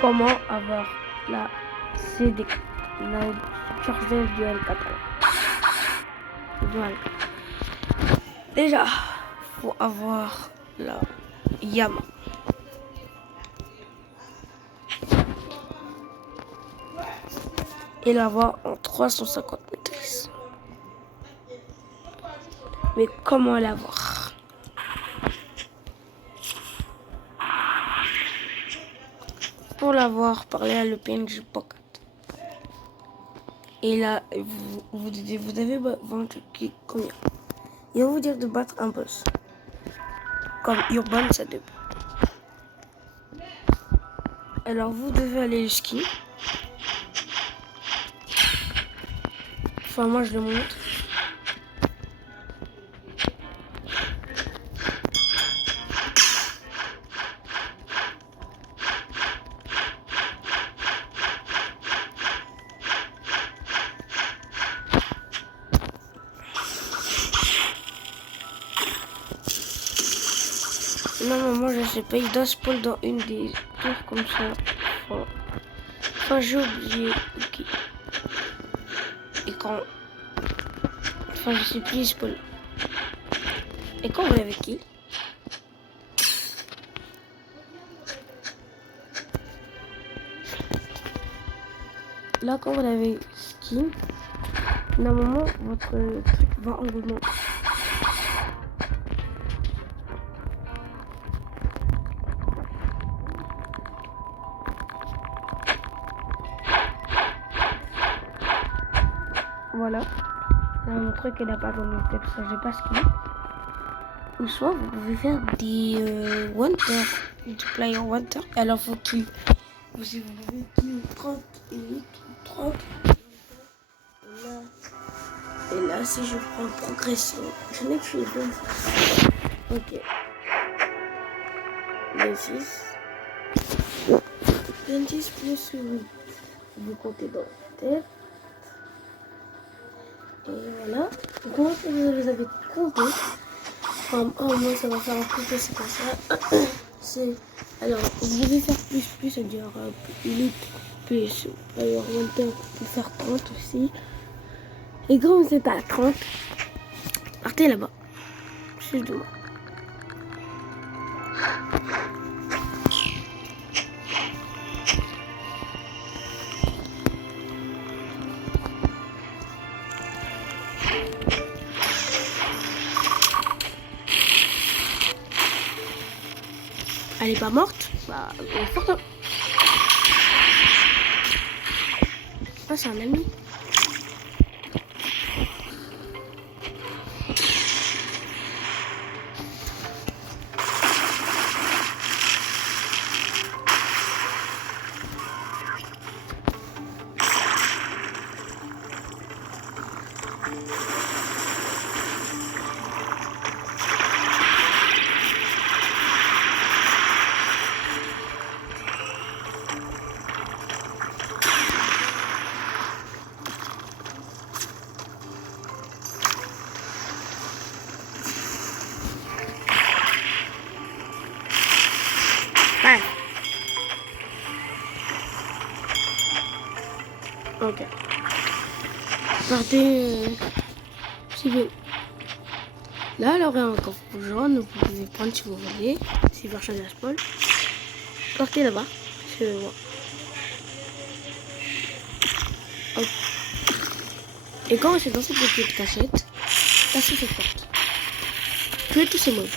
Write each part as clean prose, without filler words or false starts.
Comment avoir la CDK, la structure du L4. Déjà, faut avoir la Yama. Et l'avoir en 350 maîtrises. Mais comment l'avoir? Pour l'avoir, parlez à le PNJ Pocket. Et là, vous avez vendu combien? Il va vous dire de battre un boss. Comme Urban Sadeb. Alors vous devez aller le ski. Enfin moi je le montre. Non, moi je sais pas, il doit spawn dans une des tours comme ça. Enfin j'ai oublié. Okay. Et quand... Enfin je sais plus, il spawn. Et quand vous l'avez kill, là quand vous l'avez skin, normalement votre truc va en roulement. Voilà. Là, mon truc il n'a pas gagné, peut-être ça j'ai pas skin. Ou soit vous pouvez faire des Wanter, du player Wanter. Alors faut qu'il... Si vous pouvez kill 30 élites ou 30. Et là, si je prends progression, je n'ai que je donne ça. Ok. 26. 26 plus 8. Vous comptez dans la tête. Et voilà. Comment vous avez compté? Enfin, moi, ça va faire un peu plus, c'est comme ça. C'est... Alors, vous devez faire plus, c'est-à-dire élite plus player Wanter, vous pouvez faire 30 aussi. Et quand vous êtes à 30, partez là-bas. Juste de moi. Elle est pas morte? Bah, elle est forte. Ah, c'est un ami. Ouais. Ok. Partez si vous... Là, elle aurait encore jaune, vous pouvez prendre si vous voulez. Si vous recherchez la spoil. Partez là-bas. Je vais voir. Hop. Et quand c'est dans cette petite cachette, passez cette porte. Tuez tous ces mobs.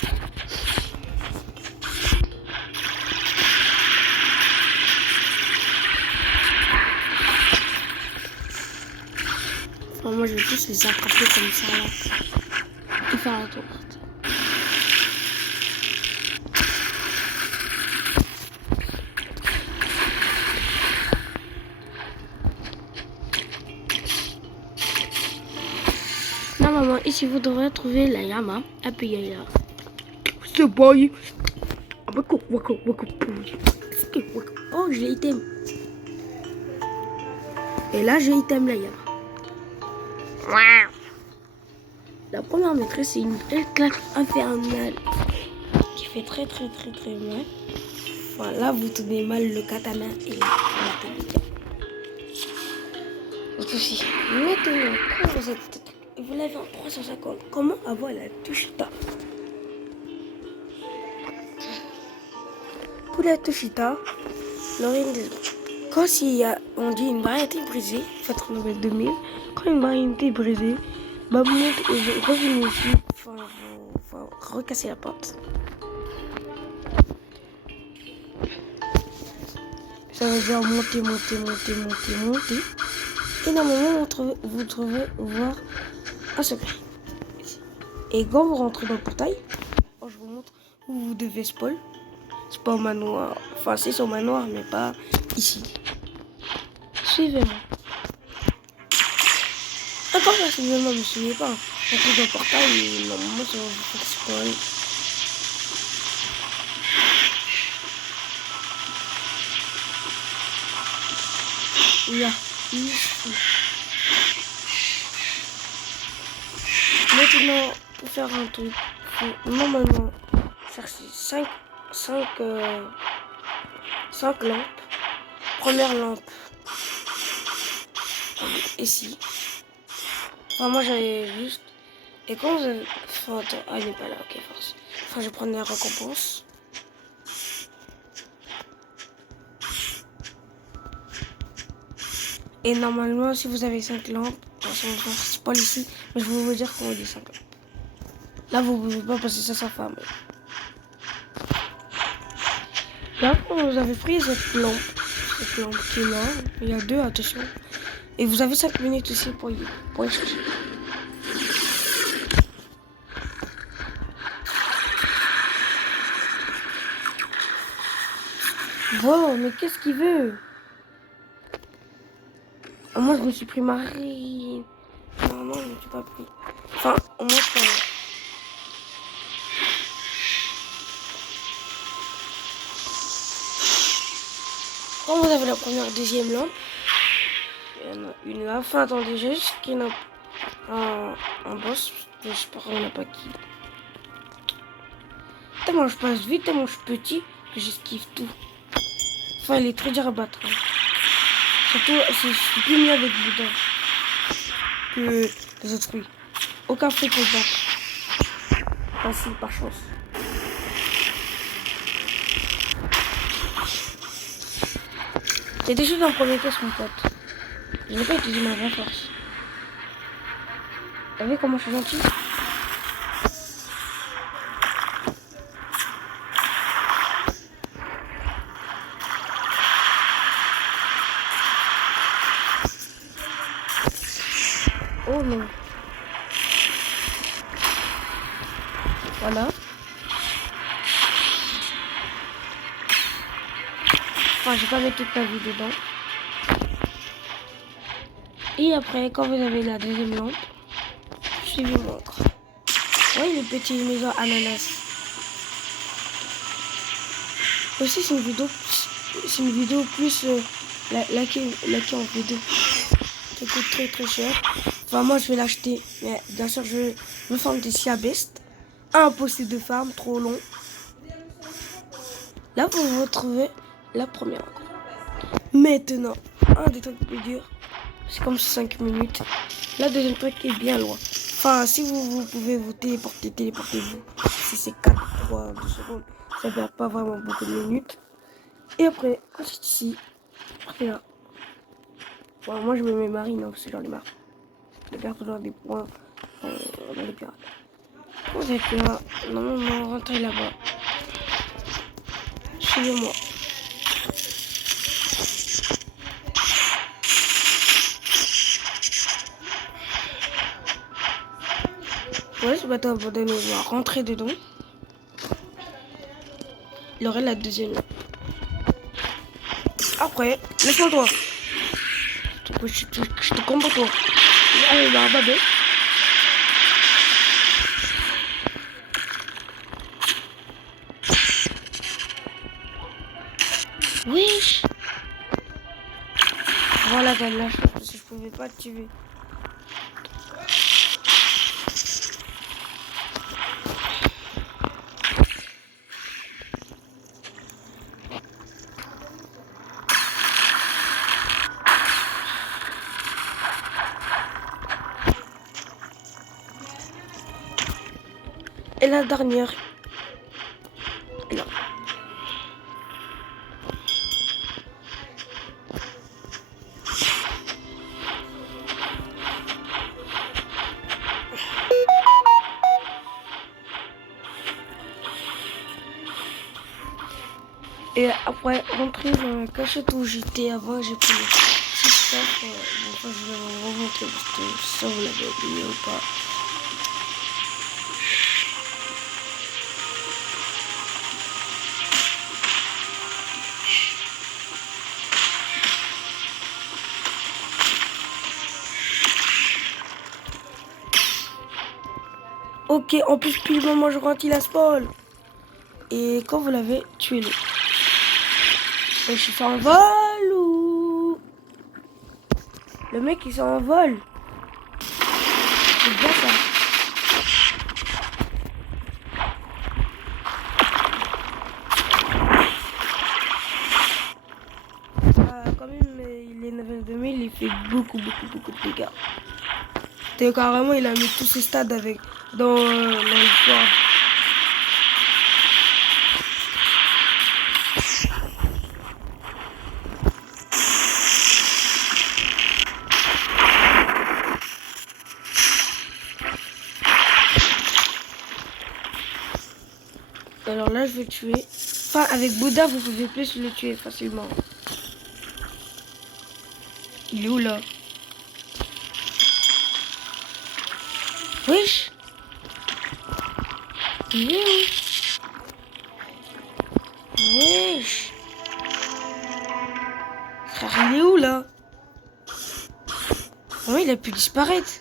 Enfin, moi je vais tous les attraper comme ça là. Et faire la tour. Normalement, ici vous devrez trouver la Yama. Appuyez là. C'est boy. Oh, j'ai item. Et là, j'ai item la Yama. La première maîtrise, c'est une claque infernale qui fait très mal. Enfin, là, vous tenez mal le katana et la télé. Autre aussi. Maintenant, quand vous l'avez en 350, comment avoir la Tushita? Pour la Tushita, quand on dit une barrière était brisée, il faut trouver 2000. Quand une barrière était brisée, bah vous revenez ici, faut recasser la porte. Ça veut dire monter. Et normalement, vous trouvez voir un secret. Et quand vous rentrez dans le portail, je vous montre où vous devez spawn. C'est pas au manoir. Enfin, c'est au manoir, mais pas ici. Suivez-moi. Encore là, suivez-moi, ne me suivez pas. Rentrez dans le portail et normalement, ça va vous faire spawn. Là, ici. Maintenant, pour faire un truc, il faut normalement chercher 5 lampes. Première lampe ici. Enfin, moi j'avais juste. Et quand vous avez. Enfin, attends, ah, il n'est pas là, ok, force. Enfin, je prends la récompense. Et normalement, si vous avez 5 lampes, c'est pas ici, mais je vais vous dire qu'on dit 5 lampes. Là, vous ne pouvez pas passer ça sans femme. Là, vous avez pris cette lampe qui est là, il y a 2, attention. Et vous avez 5 minutes aussi pour y chercher. Wow, mais qu'est-ce qu'il veut? Moi, je me suis pris Marie. Non, je ne suis pas pris. Enfin, au moins, ça. Quand vous avez la première, deuxième lampe, il y en a une là. Enfin, attendez, j'ai juste qu'il y a un boss. Je sais pas, on n'a pas qui. Tellement je passe vite, tellement je suis petit, que j'esquive tout. Enfin, il est très dur à battre. Hein. Surtout, c'est plus mieux avec vous que les autres fruits. Aucun fruit peut battre. Facile, par chance. J'ai des choses en premier test, mon pote. Je n'ai pas utilisé ma vraie force. Vous savez comment je suis gentil? Oh non. Voilà. Enfin, je vais pas mettre toute ma vie dedans. Et après, quand vous avez la deuxième lampe, suivez-moi encore. Oui, les petites maisons ananas. Aussi, c'est une vidéo plus la qui en vidéo. Qui coûte très très cher. Enfin, moi, je vais l'acheter. Mais bien sûr, je me farm des Siabest. Impossible de farm, trop long. Là, vous retrouvez la première. Maintenant, un des trucs plus durs, c'est comme 5 minutes. La deuxième truc est bien loin. Enfin, si vous pouvez vous téléportez-vous. Si c'est 4, 3, 2 secondes, ça ne perd pas vraiment beaucoup de minutes. Et après, quand c'est ici, après là. Bon, moi, je me mets marine, hein, parce que j'en ai marre. Je perds toujours des points dans les pirates. Vous êtes là, normalement, rentrez là-bas. Suivez-moi. Voilà, ce bateau abandonné, on va rentrer dedans. Il aurait la deuxième. Après, laisse-moi toi. Je te combo toi. Allez, bah, babé. Wesh. Voilà, t'as de la chance parce que je pouvais pas te tuer. la dernière. Non. Et après, rentrer dans la cachette où j'étais avant, j'ai pris le petit stuff. Bon, ça, je vais vous remontrer parce que ça, vous l'avez oublié ou pas. Ok, en plus, puis le moment, je rentre, il a spoil. Et quand vous l'avez, tuez-le. Et je s'envole ou... Le mec, il s'envole. C'est bien ça. Quand même, il est level 2000, il fait beaucoup de dégâts. Et carrément, il a mis tous ses stades avec dans l'histoire. Alors là, je vais le tuer. Enfin, avec Bouddha, vous pouvez plus le tuer facilement. Il est où là? Wesh. Il est où? Wesh. Frère, il est où là? Oh, il a pu disparaître.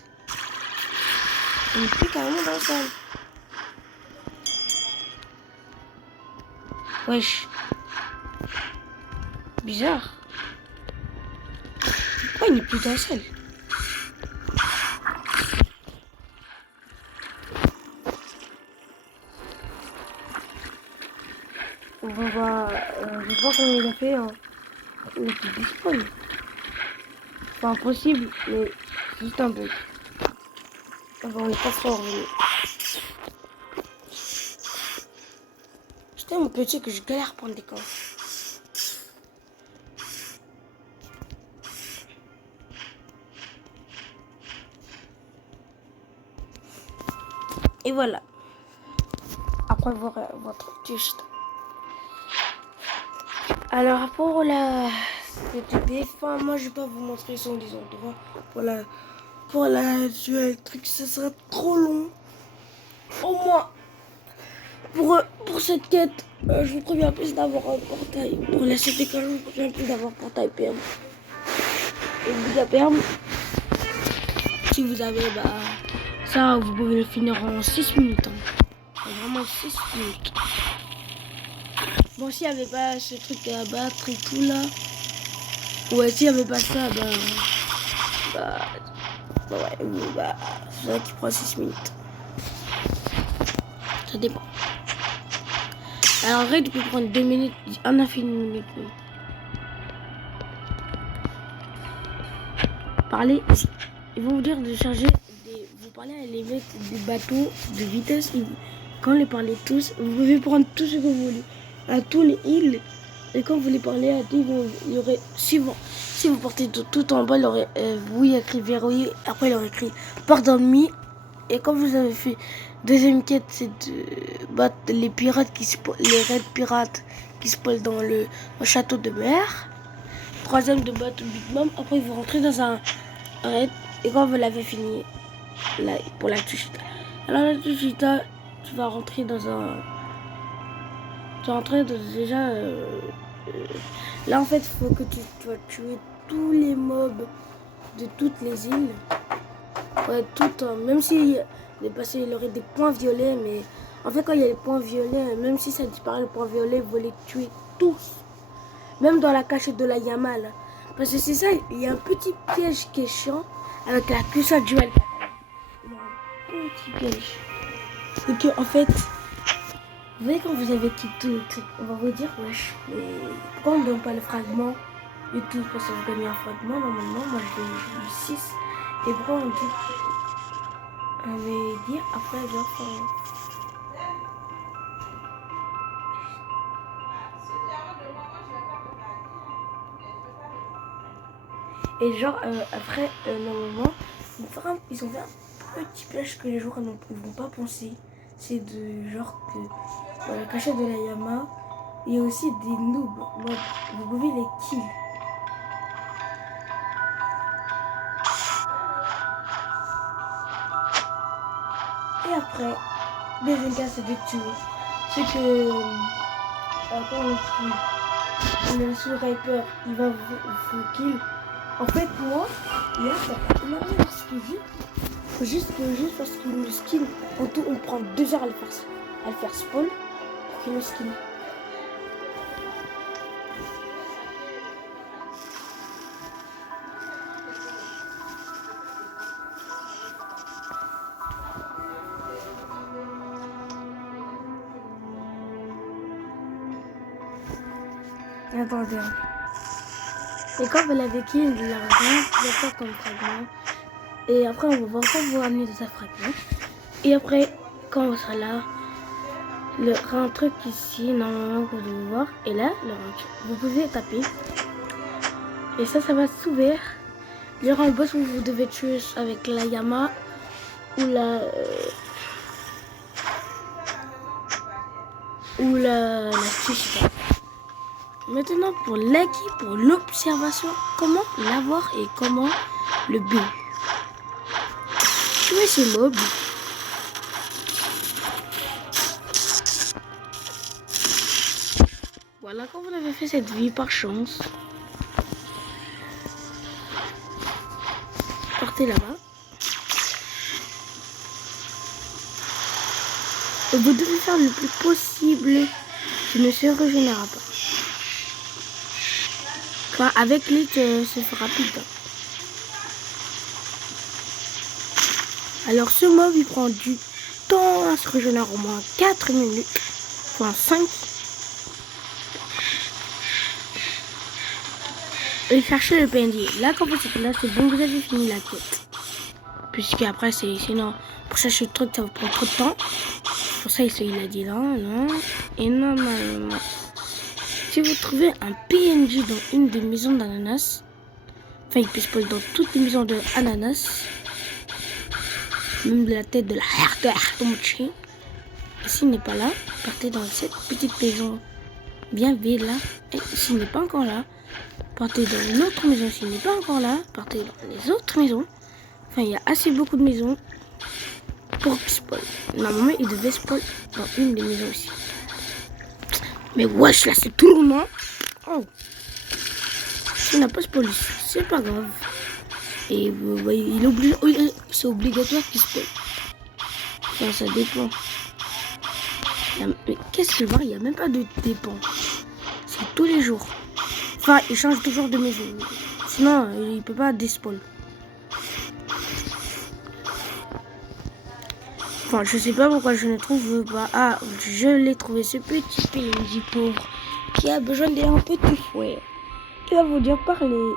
Il est plus carrément dans la salle. Wesh. Bizarre. Pourquoi il n'est plus dans la salle? On va voir. Je crois qu'on les a fait. Hein. Il est plus disponible. C'est pas impossible, mais c'est juste un bug. Enfin, on est pas fort. Mais... Putain, mon petit, que je galère pour prendre des corps. Et voilà. Après votre tuche. Alors pour la PTP, enfin, moi je vais pas vous montrer son des endroits. Pour la duel truc, ça sera trop long. Au moins pour cette quête, je vous préviens plus d'avoir un portail. Pour la CTK, je vous préviens plus d'avoir portail PM. Et vous PM, si vous avez ça, vous pouvez le finir en 6 minutes. Hein. Vraiment 6 minutes. Bon, s'il n'y avait pas ce truc à battre et tout là, ouais, s'il n'y avait pas ça, c'est vrai qu'il prend 6 minutes. Ça dépend. Alors, Red, tu peux prendre 2 minutes, un infini minute. Parlez, ils vont vous dire de charger, vous parlez à les mecs des bateaux de vitesse, quand les parlez tous, vous pouvez prendre tout ce que vous voulez. À tous les îles, et quand vous les parlez à tous, il y aurait, si vous portez tout en bas, il aurait oui écrit verrouillé, après il aurait écrit porte d'ennemi, et quand vous avez fait deuxième quête, c'est de battre les pirates les raids pirates qui se posent dans le château de mer. Troisième, de battre Big Mom, après vous rentrez dans un raid, et quand vous l'avez fini, là, pour la Tushita. Alors la Tushita, tu vas rentrer dans un... Tu es en train de déjà... là en fait il faut que tu vas tuer tous les mobs de toutes les îles. Ouais, tout, même si il aurait des points violets, mais en fait quand il y a les points violets, même si ça disparaît le point violet, vous les tuer tous. Même dans la cachette de la Yama là. Parce que c'est ça, il y a un petit piège qui est chiant avec la puissance duel. Il y a un petit piège. Et que en fait... Vous voyez quand vous avez quitté tout le truc, on va vous dire wesh, mais pourquoi on ne donne pas le fragment et tout? Parce que vous gagnez un fragment normalement, moi je l'ai eu 6. Et pourquoi on dit... On va dire après genre... Et genre, après, normalement, ils ont fait un petit piège que les joueurs ne vont pas penser. C'est de genre que dans la cachette de la Yama, il y a aussi des noobs. Vous pouvez les kill. Et après, deuxième cas, c'est de tuer. C'est que quand le sniper, il va vous kill. En fait, moi, là, ça va énormément parce que juste parce qu'il le skin, en tout, on prend 2 heures à le faire spawn pour qu'il le skin. Attendez. Et quand vous l'avez kill, il a rien comme fragment. Et après, on va encore vous ramener de sa fragment. Et après, quand on sera là, il y aura un truc ici, normalement, que vous devez voir. Et là, vous pouvez taper. Et ça va s'ouvrir. Il y aura un boss où vous devez tuer avec la Yama ou la Chichita. Maintenant, pour l'acquis, pour l'observation, comment l'avoir et comment le B. Tuer ces mobs. Voilà, quand vous avez fait cette vie par chance, partez là-bas. Et vous devez faire le plus possible qu'il ne se régénérera pas. Enfin, avec l'hit, c'est rapide. Alors ce mob, il prend du temps à se régénérer, au moins 4 minutes. Enfin 5. Et chercher le PNJ. Là, quand vous êtes là, c'est bon, vous avez fini la quête. Puisqu'après, sinon, pour chercher le truc, ça va prendre trop de temps. Pour ça, il a dit non. Et normalement, si vous trouvez un PNJ dans une des maisons d'ananas, enfin, il peut spoiler dans toutes les maisons d'ananas, même de la tête de la Hartomochi. Et s'il n'est pas là, partez dans cette petite maison bien vide là. Et s'il n'est pas encore là, partez dans une autre maison. S'il n'est pas encore là, partez dans les autres maisons. Enfin, il y a assez beaucoup de maisons pour spoil. Normalement, il devait spoil dans une des maisons aussi. Mais wesh, là, c'est tout le monde. Oh. Il n'a pas spoil, c'est pas grave. Et il est obligé, c'est obligatoire qu'il spoil. Enfin, ça dépend. Qu'est-ce qu'il va? Il n'y a même pas de dépend. C'est tous les jours. Enfin, il change toujours de maison. Sinon, il peut pas despoil. Enfin, je sais pas pourquoi je ne trouve pas. Ah, je l'ai trouvé, ce petit PNJ pauvre qui a besoin d'un petit fouet. Il va vous dire parler.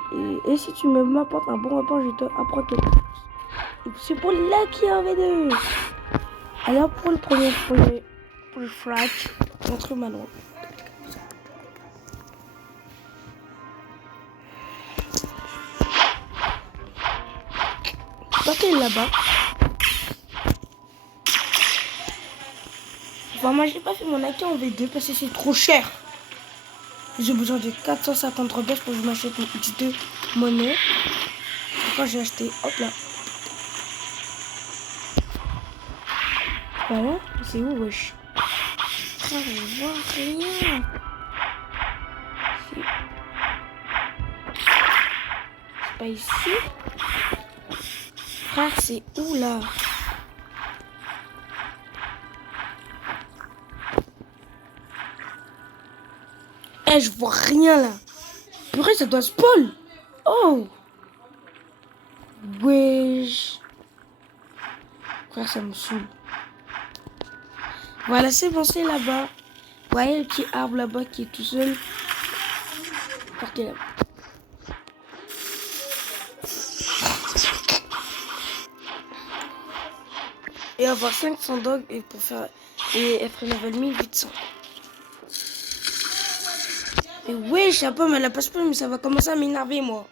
Et si tu m'apportes un bon rapport, je te apprends quelque chose. C'est pour là qui en avait deux. Alors, pour le premier, pour le frag, contre Manon. Partez là-bas. Enfin, moi, j'ai pas fait mon acquis en V2 parce que c'est trop cher. J'ai besoin de 450 rebelles pour que je m'achète une petite monnaie. Quand j'ai acheté, hop là. Voilà, c'est où, wesh? Frère, je vois rien. C'est pas ici. Frère, c'est où là? Eh, je vois rien là. Purée, ça doit spoil. Oh. Wesh. Frère, ça me saoule. Voilà, c'est bon, c'est là-bas. Vous voyez le petit arbre là-bas qui est tout seul. Partez là-bas. Et avoir 500 dogs et pour faire et être level 1800. Et ouais, je sais pas, mais elle a pas spoil, mais ça va commencer à m'énerver moi.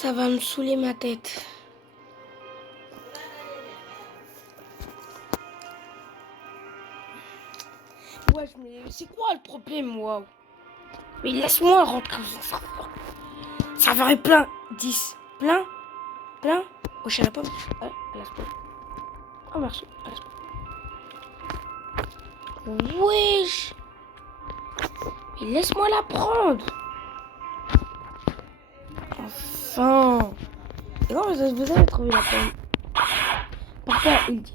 ça va me saouler ma tête. Ouais, mais c'est quoi le problème, moi? Mais laisse-moi rentrer dans un serveur. Serveur est plein. 10. Plein. Plein. Oh, je la pomme. Ouais, à la spawn. Oh, merci. À la spawn. Wesh. Mais laisse-moi la prendre. Enfin. Et quand vous avez trouvé la pomme? Parfois, il dit.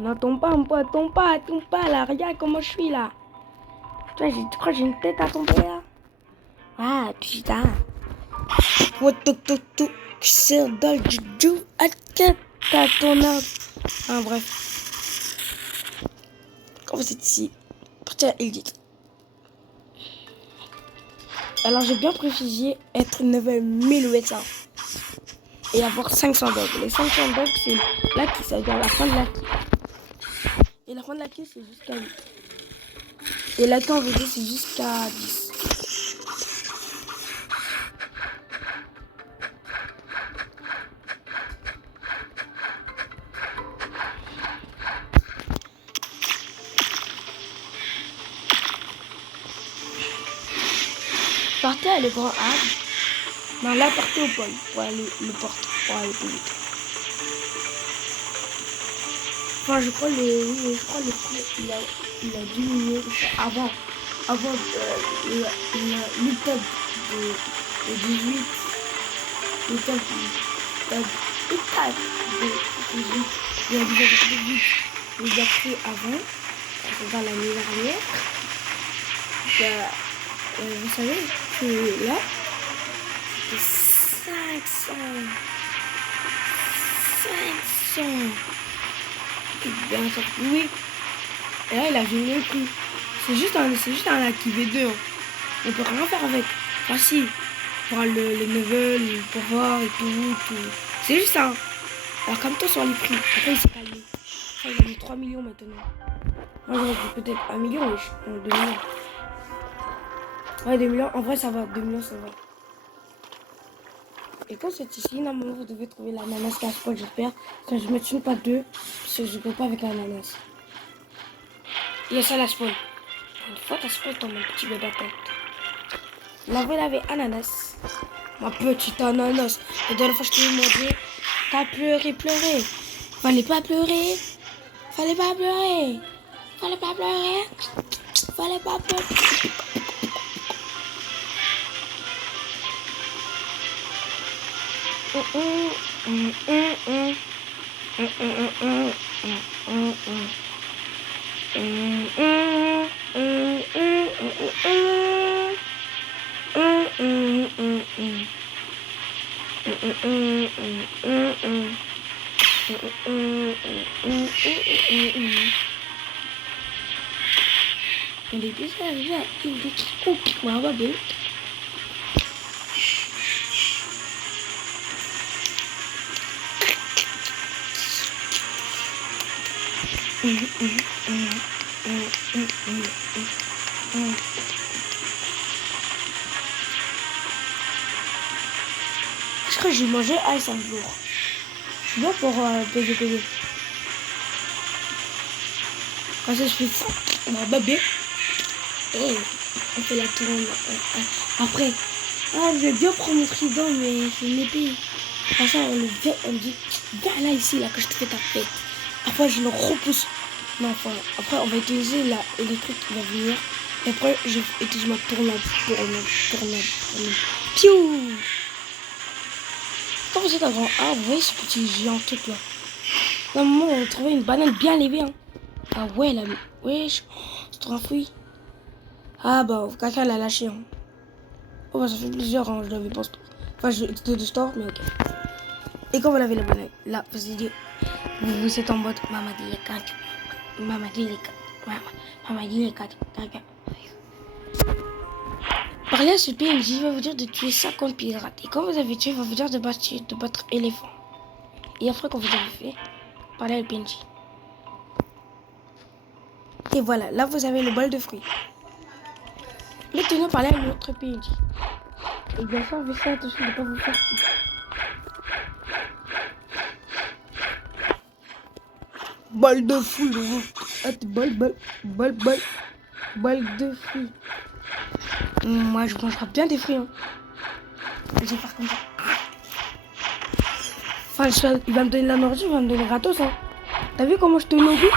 Non, tombe pas, mon pote. Tombe pas là. Regarde comment je suis là. Tu crois que j'ai une tête à tomber là? Ah, putain. C'est dans le juju. T'as ton arbre. Ah, bref. Quand vous êtes ici, partir il dit. Alors, j'ai bien précisé être level 1800 et avoir 500 dogs. Les 500 dogs, c'est la qui, ça veut dire la fin de la qui. Et la fin de la qui, c'est jusqu'à 8. Et la qui, on veut dire, c'est jusqu'à 10. Partez à le grand arbre. Non, là, partez au pôle pour aller le porter, pour aller plus vite. Enfin, je crois le prix, il a diminué. Avant le top de 18, le top de 18, il y a déjà 18, les accès avant, dans l'année dernière. Vous savez que là, c'est 500. Bien sûr, oui. Et là, il a diminué le prix. C'est juste un Lucky V2. Hein. On peut rien faire avec. Enfin, si. Pour le level, pour voir et tout. C'est juste ça. Alors, comme toi, sur les prix. Après, il s'est calmé. Enfin, il a mis 3 millions maintenant. Moi, j'aurais pris peut-être 1 million, mais 2 millions. Ouais, 2 millions. En vrai, ça va. 2 millions, ça va. Et quand c'est ici, normalement, vous devez trouver l'ananas qui a spawn, j'espère. Si je ne me tue pas deux, parce que je ne peux pas avec l'ananas. Il y a ça la spawn. Une fois, t'as spawn ton petit bébé à tête. Laver ananas. Ma petite ananas. La dernière fois que je t'ai demandé, t'as pleuré. Fallait pas pleurer. Fallait pas pleurer. On est déjà arrivé à une des trucs. On va bien. Je crois que j'ai mangé à 5 jours. Je suis bon pour PVP. Quand ça, je fais ça, on va babé. Et on fait la tourne. Après, je vais bien prendre mon trident, mais c'est une épée. Après, on me dit, viens là, ici, là, que je te fais ta fête. Après, je le repousse. Non, enfin, après, on va utiliser l'électrique qui va venir. Et après, je vais utiliser ma tournade. Piou! Quand vous êtes un grand arbre, vous voyez ce petit géant truc là. Normalement, on va trouver une banane bien levée. Hein. Ah ouais, là, wesh, c'est trop un fruit. Ah bah, quelqu'un l'a lâché. Hein. Oh bah, ça fait plusieurs, hein, je l'avais pas. Enfin, c'était de store, mais ok. Et quand vous l'avez la banane, là, vous êtes en mode, maman dit les 4. Maman dit les 4. Par là, ce PNJ va vous dire de tuer 50 pirates. Et quand vous avez tué, il va vous dire de battre éléphant. Et après, quand vous avez fait, parlez à le PNJ. Et voilà, là, vous avez le bol de fruits. Maintenant, parlez à notre PNJ. Et bien sûr, faites attention de ne pas vous faire tuer. Balle de fou, balle de fruits. Moi, je mangerai bien des fruits. Hein. Je vais faire comme ça. Enfin, il va me donner la nourriture, il va me donner gratos. Hein. T'as vu comment je te nourris?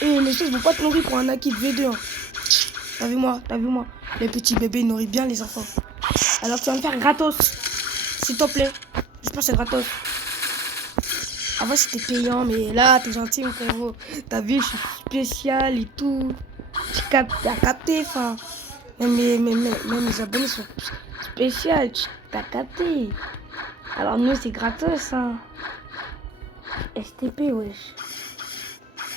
Et les choses ne vont pas te nourrir pour un acquis de V2. Hein. T'as vu moi. Les petits bébés nourrissent bien les enfants. Alors tu vas me faire gratos. S'il te plaît. J'espère que c'est gratos. Avant c'était payant, mais là t'es gentil mon frérot. T'as vu, je suis spécial et tout. T'as capté, enfin. Même mes abonnés sont spéciaux, t'as capté. Alors nous c'est gratos, hein. STP, wesh.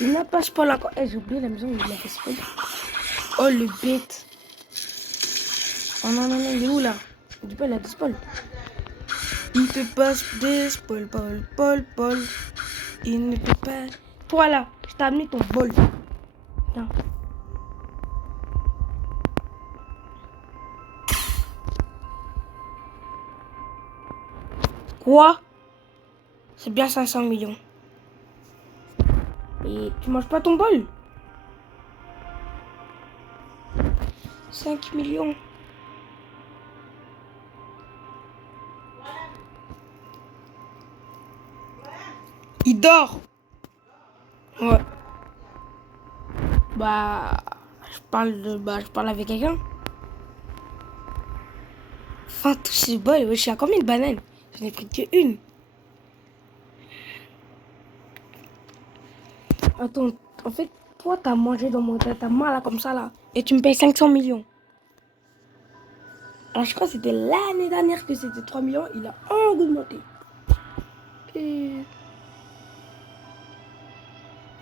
Il n'a pas spoil encore. J'ai oublié la maison où il a fait spoil. Oh le bête. Oh non, il est où là? Du coup il a des spoil. Il peut pas des spoil, Paul. Il ne peut pas. Toi là, je t'ai amené ton bol. Tiens. Quoi? C'est bien 500 millions. Et tu manges pas ton bol? 5 millions. Il dort. Ouais. Je parle avec quelqu'un. Enfin, tous ces bols, je suis à combien de bananes? J'en ai pris qu'une. Attends, en fait, toi, t'as mangé dans mon tête, t'as mal là, comme ça, là. Et tu me payes 500 millions. Alors, je crois que c'était l'année dernière que c'était 3 millions. Il a augmenté. Et...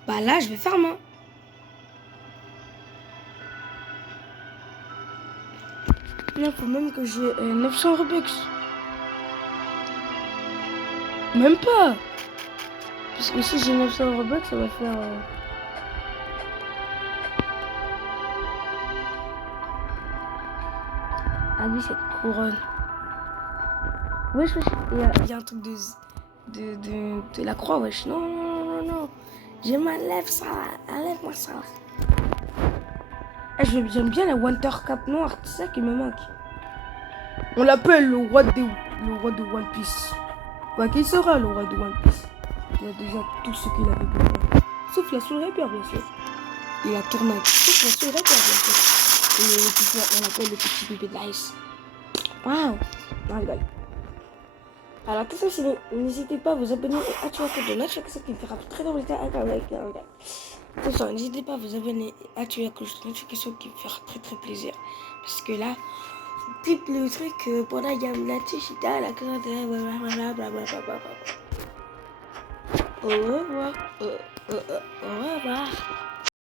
Bah là, je vais faire main. Là, faut même que j'ai 900 Robux. Même pas. Parce que si j'ai 900 Robux, ça va faire... Ah oui, cette couronne. Wesh. Il y a un truc de la croix, wesh. Non. J'ai ma lèvre, ça. Enlève-moi ça. J'aime bien la Winter Cap noire, c'est ça qui me manque. On l'appelle le roi de One Piece. Bah, qui sera le roi de One Piece? Il a déjà tout ce qu'il avait besoin. Sauf la souris bien sûr. Et la tournade. Sauf la souris bien sûr. Et on l'appelle le petit bébé de l'ice. Waouh. Non, rigole. Alors, attention, n'hésitez pas à vous abonner et activer la cloche de notification qui me fera très plaisir. Attention, n'hésitez pas à vous abonner et activer la cloche de notification qui me fera très plaisir. Parce que là, type le truc, pendant il y a la tichita, la cloche de blablabla. Au revoir. Au revoir.